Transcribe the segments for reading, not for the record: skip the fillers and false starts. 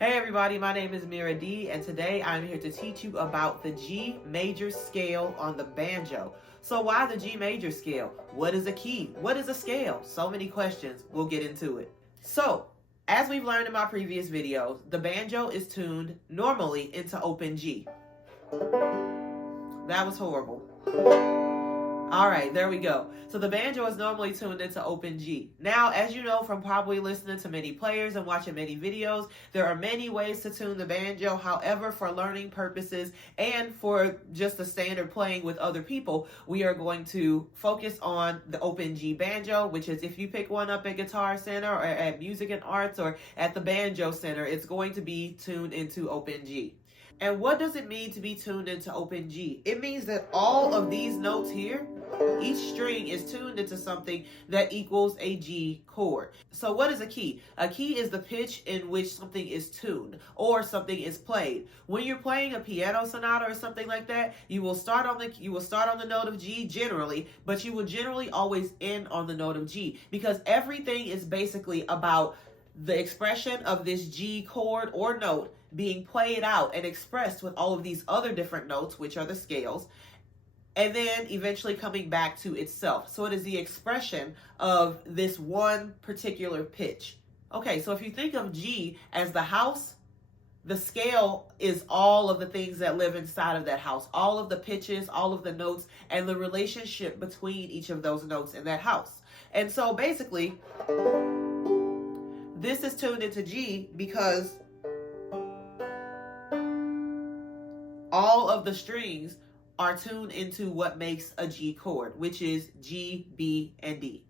Hey everybody, my name is Mira D, and today I'm here to teach you about the G major scale on the banjo. So why the G major scale? What is a key? What is a scale? So many questions. We'll get into it. So, as we've learned in my previous videos, the banjo is tuned normally into open G. That was horrible. All right, there we go. So the banjo is normally tuned into open G. Now, as you know from probably listening to many players and watching many videos, there are many ways to tune the banjo. However, for learning purposes and for just a standard playing with other people, we are going to focus on the open G banjo, which is if you pick one up at Guitar Center or at Music and Arts or at the Banjo Center, it's going to be tuned into open G. And what does it mean to be tuned into open G? It means that all of these notes here, each string is tuned into something that equals a G chord. So what is a key? A key is the pitch in which something is tuned or something is played. When you're playing a piano sonata or something like that, you will start on the note of G generally, but you will generally always end on the note of G because everything is basically about the expression of this G chord or note being played out and expressed with all of these other different notes, which are the scales, and then eventually coming back to itself. So it is the expression of this one particular pitch. Okay, so if you think of G as the house, the scale is all of the things that live inside of that house, all of the pitches, all of the notes, and the relationship between each of those notes in that house. And so basically, this is tuned into G because all of the strings are tuned into what makes a G chord, which is G, B, and D.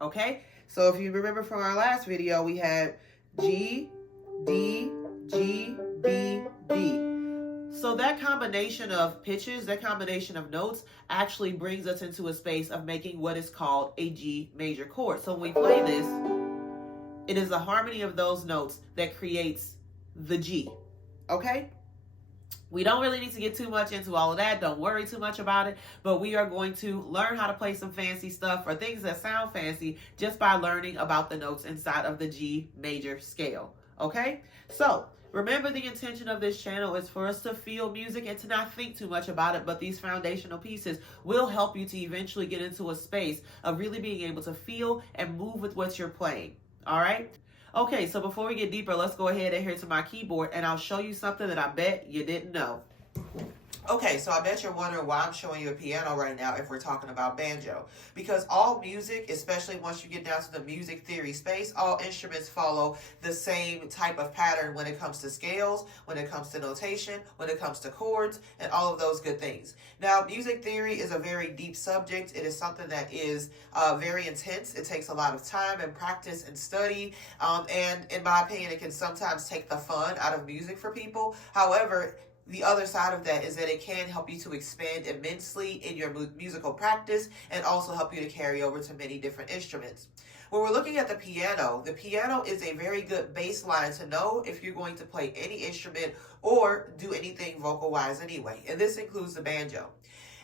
Okay? So if you remember from our last video, we had G, D, G, B, D. So that combination of pitches, that combination of notes actually brings us into a space of making what is called a G major chord. So when we play this, it is the harmony of those notes that creates the G. Okay? We don't really need to get too much into all of that. Don't worry too much about it. But we are going to learn how to play some fancy stuff or things that sound fancy just by learning about the notes inside of the G major scale. Okay? So, remember the intention of this channel is for us to feel music and to not think too much about it, but these foundational pieces will help you to eventually get into a space of really being able to feel and move with what you're playing. All right? Okay, so before we get deeper, let's go ahead and head to my keyboard and I'll show you something that I bet you didn't know. Okay, so I bet you're wondering why I'm showing you a piano right now if we're talking about banjo. Because all music, especially once you get down to the music theory space, all instruments follow the same type of pattern when it comes to scales, when it comes to notation, when it comes to chords, and all of those good things. Now, music theory is a very deep subject. It is something that is very intense. It takes a lot of time and practice and study, and in my opinion, it can sometimes take the fun out of music for people. However, the other side of that is that it can help you to expand immensely in your musical practice and also help you to carry over to many different instruments. When we're looking at the piano is a very good baseline to know if you're going to play any instrument or do anything vocal-wise anyway, and this includes the banjo.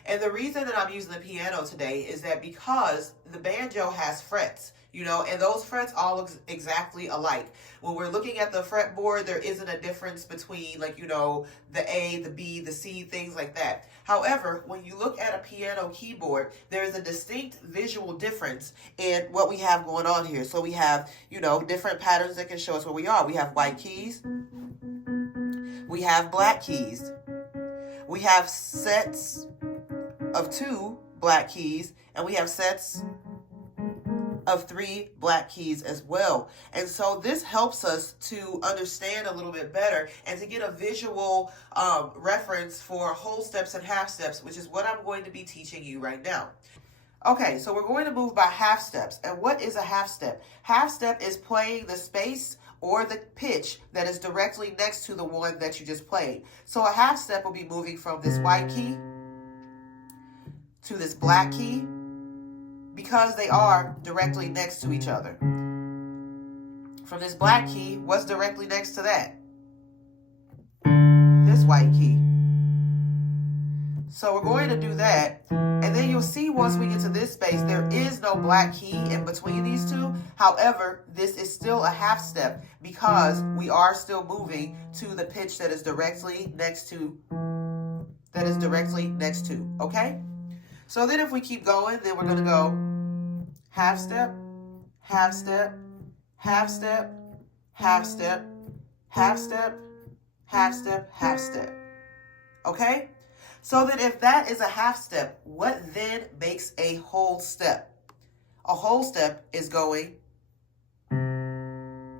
And the reason that I'm using the piano today is that because the banjo has frets, and those frets all look exactly alike. When we're looking at the fretboard, there isn't a difference between the A, the B, the C, things like that. However, when you look at a piano keyboard, there is a distinct visual difference in what we have going on here. So we have, different patterns that can show us where we are. We have white keys. We have black keys. We have sets of 2 black keys, and we have sets of 3 black keys as well. And so this helps us to understand a little bit better and to get a visual reference for whole steps and half steps, which is what I'm going to be teaching you right now. Okay, so we're going to move by half steps. And what is a half step? Half step is playing the space or the pitch that is directly next to the one that you just played. So a half step will be moving from this white key to this black key because they are directly next to each other. From this black key, what's directly next to that? This white key. So we're going to do that. And then you'll see once we get to this space, there is no black key in between these two. However, this is still a half step because we are still moving to the pitch that is directly next to, okay? So then if we keep going, then we're gonna go half step, half step, half step, half step, half step, half step, half step, okay? So then if that is a half step, what then makes a whole step? A whole step is going, and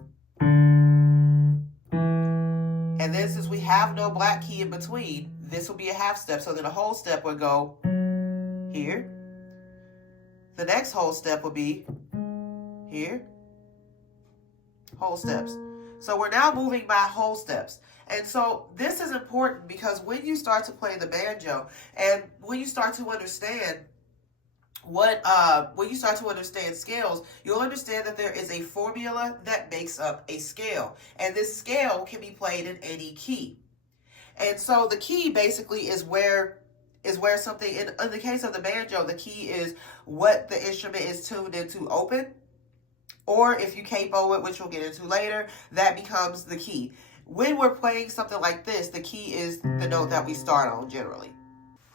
then since we have no black key in between, this will be a half step. So then a whole step would go here. The next whole step would be here. Whole steps. So we're now moving by whole steps. And so this is important because when you start to play the banjo and when you start to understand when you start to understand scales, you'll understand that there is a formula that makes up a scale. And this scale can be played in any key. And so the key basically is where something, in the case of the banjo, the key is what the instrument is tuned into open. Or if you capo it, which we'll get into later, that becomes the key. When we're playing something like this, the key is the note that we start on generally.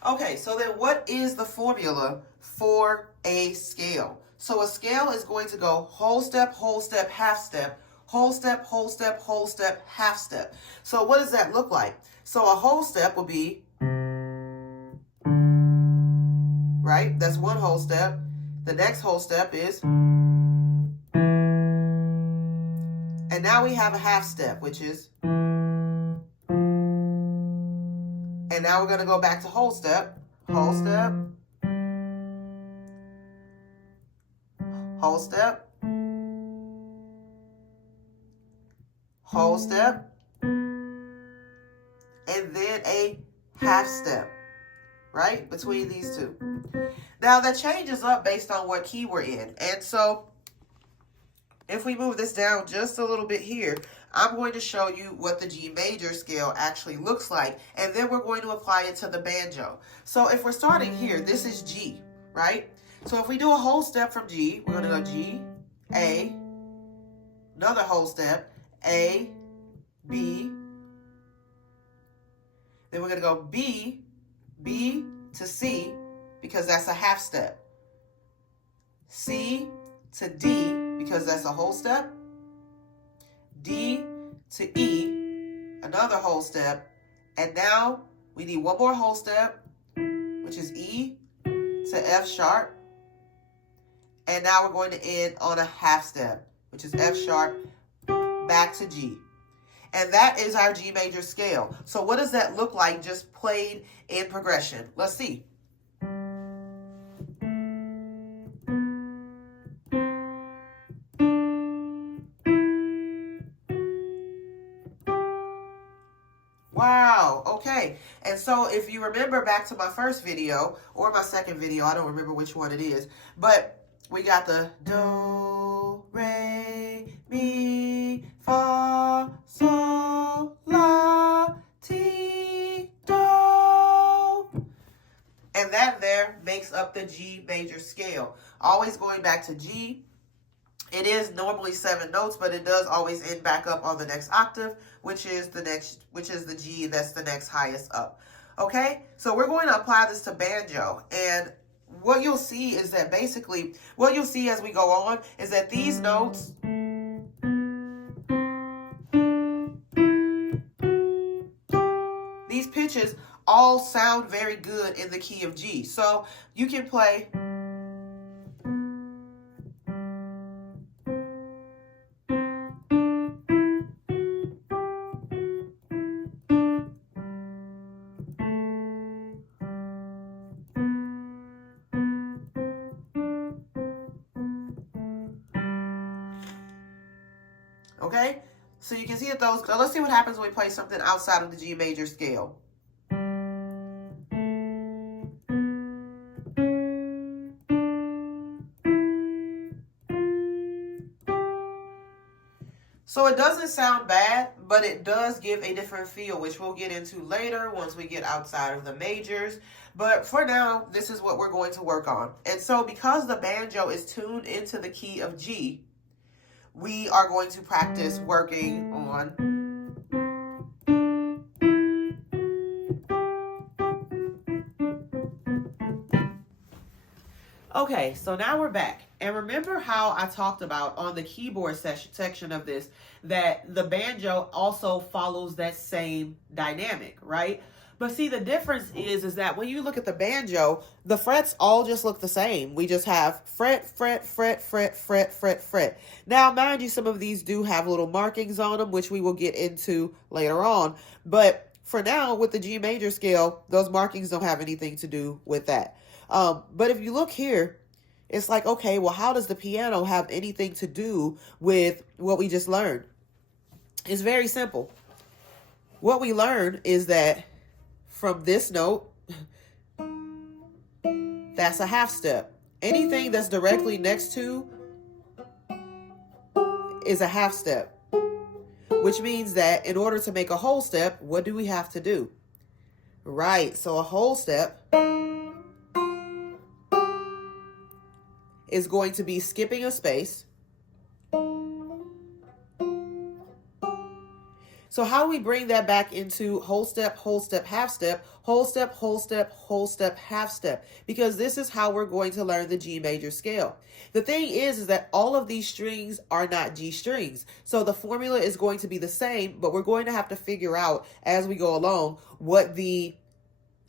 Okay, so then what is the formula for a scale? So a scale is going to go whole step, half step, whole step, whole step, whole step, half step. So what does that look like? So a whole step will be, right? That's one whole step. The next whole step is, and now we have a half step, which is, and now we're going to go back to whole step, whole step, whole step, whole step, and then a half step, right, between these two. Now that changes up based on what key we're in. And so if we move this down just a little bit here, I'm going to show you what the G major scale actually looks like, and then we're going to apply it to the banjo. So if we're starting here, this is G, right? So if we do a whole step from G, we're going to go G, A, another whole step, A, B, then we're going to go B, B to C, because that's a half step, C to D, because that's a whole step, D to E, another whole step, and now we need one more whole step, which is E to F sharp, and now we're going to end on a half step, which is F sharp, back to G. And that is our G major scale. So what does that look like just played in progression? Let's see. Wow, okay. And so if you remember back to my first video or my second video, I don't remember which one it is, but we got the do, re, mi, fa, sol, la, ti, do. And that there makes up the G major scale. Always going back to G. It is normally 7 notes, but it does always end back up on the next octave, which is the G that's the next highest up. Okay? So we're going to apply this to banjo. And what you'll see is that basically, what you'll see as we go on is that these notes, these pitches all sound very good in the key of G. So you can play, okay? So you can see that those, so let's see what happens when we play something outside of the G major scale. So it doesn't sound bad, but it does give a different feel, which we'll get into later once we get outside of the majors. But for now, this is what we're going to work on. And so because the banjo is tuned into the key of G, we are going to practice working on Okay, so now we're back. And remember how I talked about on the keyboard section of this that the banjo also follows that same dynamic, right? But see, the difference is that when you look at the banjo, the frets all just look the same. We just have fret, fret, fret, fret, fret, fret, fret. Now, mind you, some of these do have little markings on them, which we will get into later on. But for now, with the G major scale, those markings don't have anything to do with that. But if you look here, it's like, okay, well, how does the piano have anything to do with what we just learned? It's very simple. What we learned is that from this note, that's a half step. Anything that's directly next to is a half step, which means that in order to make a whole step, what do we have to do? Right, so a whole step is going to be skipping a space. So how do we bring that back into whole step, half step, whole step, whole step, whole step, half step? Because this is how we're going to learn the G major scale. The thing is that all of these strings are not G strings. So the formula is going to be the same, but we're going to have to figure out as we go along what the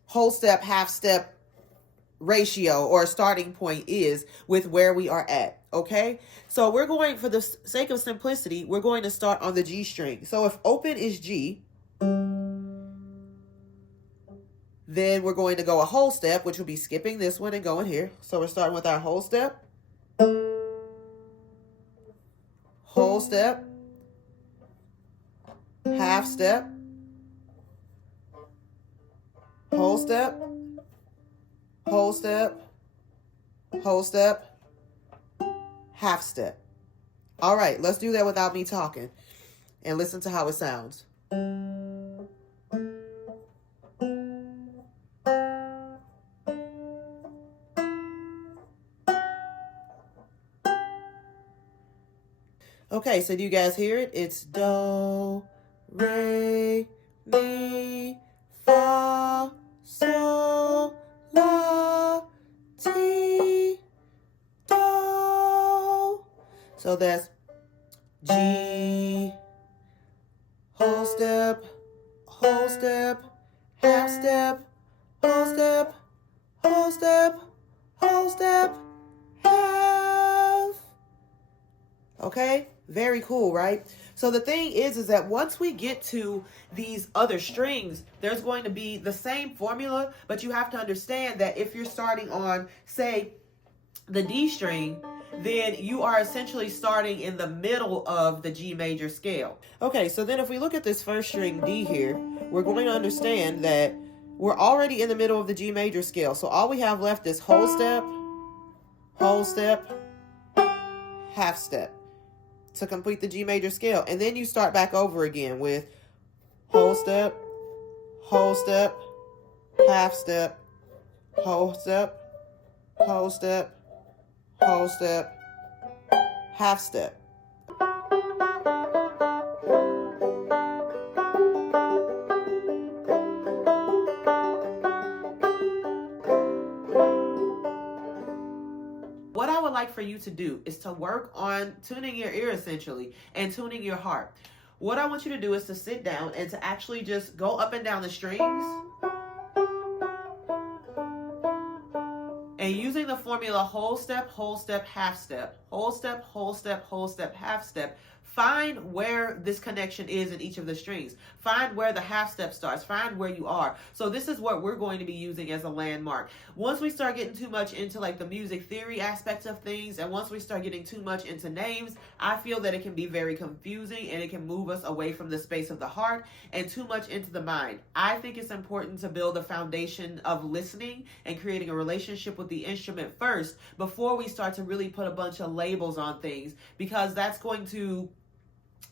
whole step, half step ratio or starting point is with where we are at. Okay, so we're going, for the sake of simplicity, we're going to start on the G string. So if open is G, then we're going to go a whole step, which will be skipping this one and going here. So we're starting with our whole step, whole step, half step, whole step, whole step, whole step, half step. All right, let's do that without me talking and listen to how it sounds. Okay, so do you guys hear it? It's do, re, mi, fa, sol, la, ti, do. So that's G, whole step, half step, whole step, whole step, whole step, half. Okay, very cool, right? So the thing is that once we get to these other strings, there's going to be the same formula, but you have to understand that if you're starting on, say, the D string, then you are essentially starting in the middle of the G major scale. Okay, so then if we look at this first string D here, we're going to understand that we're already in the middle of the G major scale. So all we have left is whole step, half step to complete the G major scale. And then you start back over again with whole step, half step, whole step, whole step, half step. What I would like for you to do is to work on tuning your ear essentially and tuning your heart. What I want you to do is to sit down and to actually just go up and down the strings. And using the formula whole step, half step, whole step, half step, find where this connection is in each of the strings. Find where the half step starts. Find where you are. So this is what we're going to be using as a landmark. Once we start getting too much into like the music theory aspects of things, and once we start getting too much into names, I feel that it can be very confusing and it can move us away from the space of the heart and too much into the mind. I think it's important to build a foundation of listening and creating a relationship with the instrument first before we start to really put a bunch of labels on things, because that's going to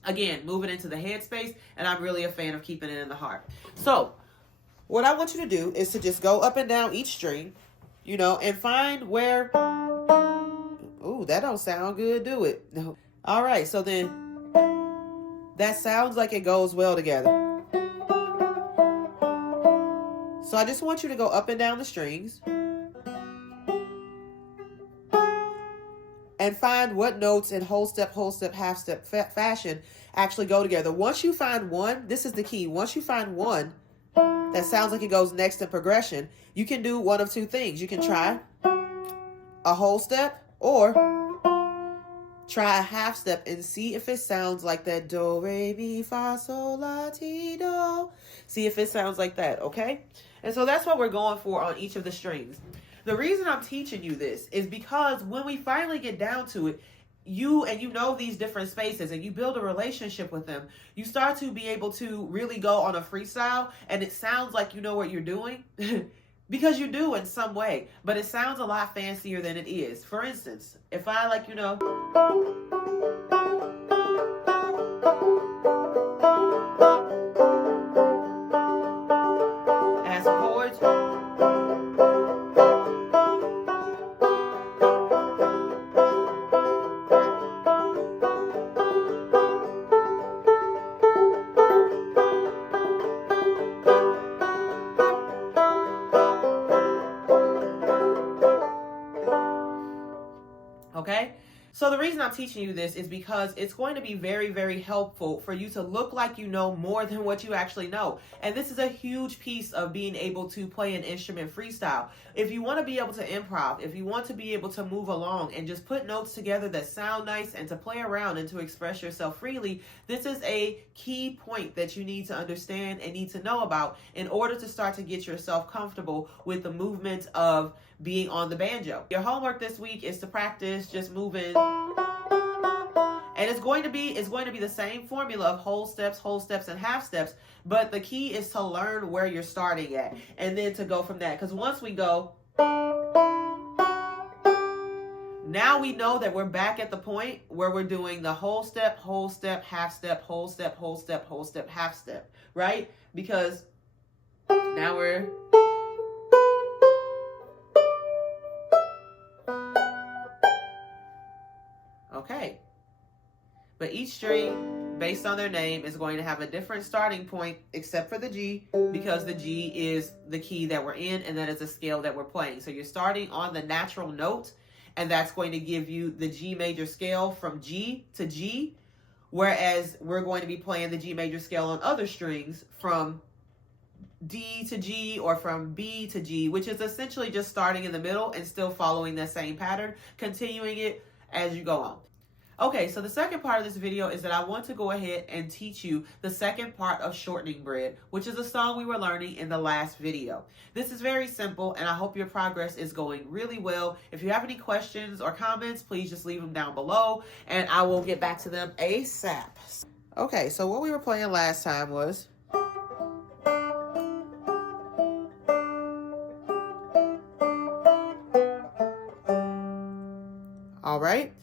Again, moving into the head space, and I'm really a fan of keeping it in the heart. So what I want you to do is to just go up and down each string, and find where, ooh, that don't sound good, do it? No. All right, so then that sounds like it goes well together. So I just want you to go up and down the strings and find what notes in whole step, half step fashion actually go together. Once you find one, this is the key. Once you find one that sounds like it goes next in progression, you can do one of two things. You can try a whole step or try a half step and see if it sounds like that do, re, mi, fa, sol, la, ti, do. See if it sounds like that, okay? And so that's what we're going for on each of the strings. The reason I'm teaching you this is because when we finally get down to it, you know these different spaces and you build a relationship with them, you start to be able to really go on a freestyle and it sounds like you know what you're doing because you do in some way, but it sounds a lot fancier than it is. For instance, if I add some chords. Okay? So the reason I'm teaching you this is because it's going to be very, very helpful for you to look like you know more than what you actually know. And this is a huge piece of being able to play an instrument freestyle. If you want to be able to improv, if you want to be able to move along and just put notes together that sound nice and to play around and to express yourself freely, this is a key point that you need to understand and need to know about in order to start to get yourself comfortable with the movement of being on the banjo. Your homework this week is to practice just moving, and it's going to be the same formula of whole steps, and half steps, but the key is to learn where you're starting at and then to go from that. Because once we go, now we know that we're back at the point where we're doing the whole step, half step, whole step, half step, right? Because now we're okay. But each string, based on their name, is going to have a different starting point, except for the G, because the G is the key that we're in, and that is the scale that we're playing. So you're starting on the natural note, and that's going to give you the G major scale from G to G, whereas we're going to be playing the G major scale on other strings from D to G or from B to G, which is essentially just starting in the middle and still following that same pattern, continuing it as you go on. Okay, so the second part of this video is that I want to go ahead and teach you the second part of Shortening Bread, which is a song we were learning in the last video. This is very simple, and I hope your progress is going really well. If you have any questions or comments, please just leave them down below, and I will get back to them ASAP. Okay, so what we were playing last time was... All right.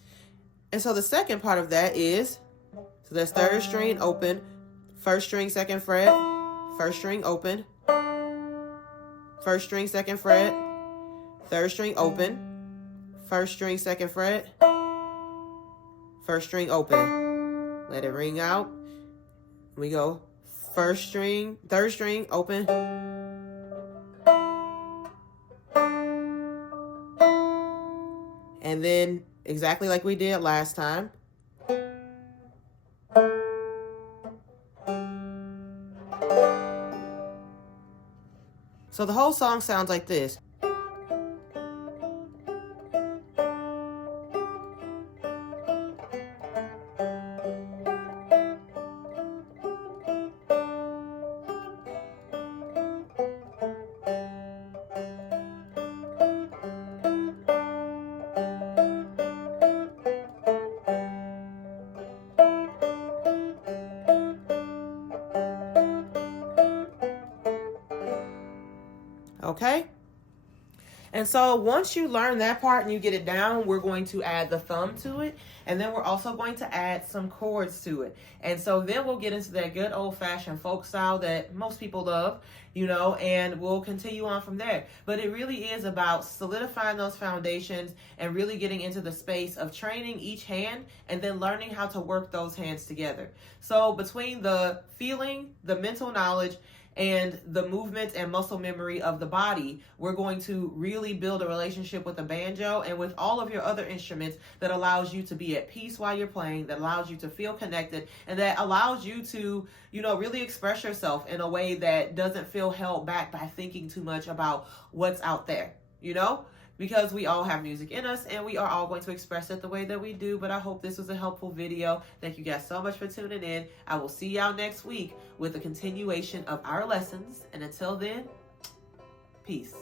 And so the second part of that is, so there's third string open, first string, second fret, first string open, first string, second fret, third string open, first string, second fret, first string open. Let it ring out. We go first string, third string open, and then exactly like we did last time. So the whole song sounds like this. Okay? And so once you learn that part and you get it down, we're going to add the thumb to it. And then we're also going to add some chords to it. And so then we'll get into that good old-fashioned folk style that most people love, you know, and we'll continue on from there. But it really is about solidifying those foundations and really getting into the space of training each hand and then learning how to work those hands together. So between the feeling, the mental knowledge, and the movement and muscle memory of the body, we're going to really build a relationship with the banjo and with all of your other instruments that allows you to be at peace while you're playing, that allows you to feel connected, and that allows you to, you know, really express yourself in a way that doesn't feel held back by thinking too much about what's out there, you know? Because we all have music in us and we are all going to express it the way that we do. But I hope this was a helpful video. Thank you guys so much for tuning in. I will see y'all next week with a continuation of our lessons. And until then, peace.